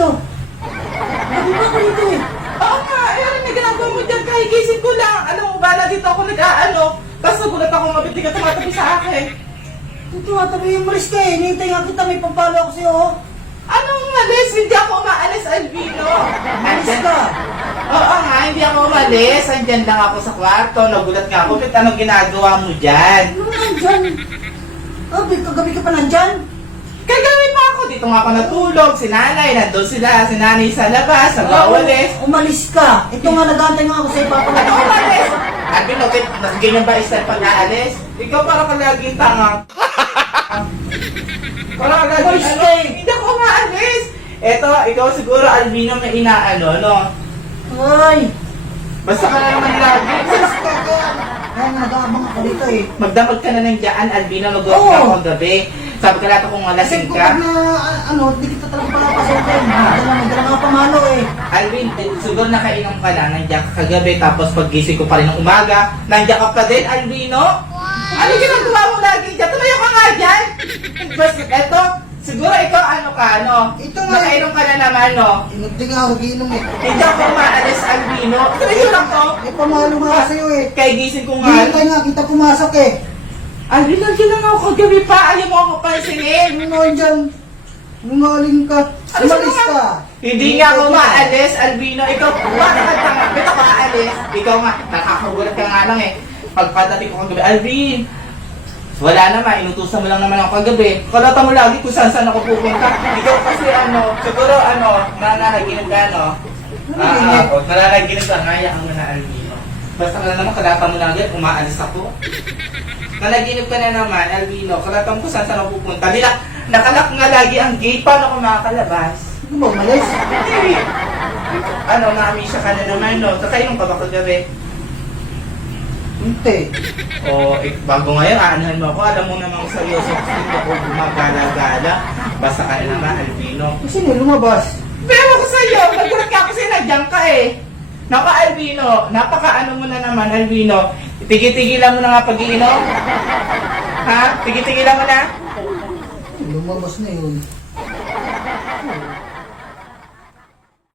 dito. Gabi pa ako dito eh. Oo nga, ano may ginagawa mo dyan? Kahigising ko lang. Alam mo ba, dito ako nag-aano. Tapos nagulat ako mabiti ka tumatabi sa akin. Ito nga, tabi yung malis ka eh. Hinihintay nga kita, may pampalo ako sa'yo oh. Anong umalis? Hindi ako umaalis, Albino. Malis ka. Oo nga, hindi ako umalis. Andyan lang ako sa kwarto. Nagulat nga ako. Ba't anong ginagawa mo dyan? Ano nga nandyan? Oh, kagabi ka pa nandyan? Kagabi pa ako. Dito nga ako natulog. Si nanay, nandun sila. Si nanay sa labas. Nag-awalis. Umalis ka. Ito nga, nag-aantay nga ako sa'yo, Papa. Ano umalis? Albino, ganyan ba style pag aalis? Ikaw para ka laging tanga. Para ka laging ano? Hindi ako umaalis. Eto, ikaw siguro, Albino, may inaano, no? Ay! Basta ka na naman lagi. Umalis ka kaya. Kaya nga, nag-aabang ako dito eh. Magdamag ka na ng dyan, Albino, mag-work Oo. ka ako ang gabi. Sabi ka natin kung Kasi malasing kung ka. na, di kita talaga pala pasokin. Magdala nga pamalo eh. Alvin, siguro nakainom ka na, nandiyan ka kagabi, tapos paggising ko pa rin ng umaga, nandiyan ka pa din, Albino? Ano ginagawa mo lagi dyan? Tumayo ka nga dyan! First, eto, siguro ikaw ano ka, no? Ito nga. Nakainom ka na naman, no? Hindi nga ako giinom eh. Hindi ako umaalis, Albino. Tumayo lang to. May pamalo nga sa'yo eh. Kaya gising ko nga. Hintay nga kita pumasok eh. Alvin, nandiyan lang ako kagabi pa, ayaw mo ako pansinin. Ano nga dyan? Nungaling ka. Ano Umalis sa mga- ka. Hindi nga ako maalis, Albino. Ikaw, bakit ka tanga? Ba't ako aalis? Ikaw nga, nakakagulat ka nga lang eh. Pagpadating ko kagabi, Alvin, wala naman, inutusan mo lang naman ako kagabi. Kalata mo lagi kung saan ako pupunta. Ikaw kasi siguro nananaginip ka, no? Nananaginip? Nananaginip ka, ngayaan mo na, Albino. Basta ka na naman, kalata mo lagi, umaalis ako. Nanaginip ka na naman, Albino. Kalata mo kung saan ako pupunta. Nakalak nga lagi ang gate, paano ako makakalabas? Ano ba umalis? Hindi. Naamisya ka na naman, no? Kakainom ka ba kagabi? Hindi. Bago ngayon, aanahan mo ako. Alam mo namang seryoso kasi hindi ako gumagala-gala. Basta ka na naman, Albino. Kasi may lumabas. Pero ko sa'yo, nagulat ka kasi nandiyan ka eh. Naka, Albino, napaka-ano mo na naman, Albino. Tigil-tigilan mo na nga pag-iinom? Ha? Tigil-tigilan mo na? Lumabas na yun.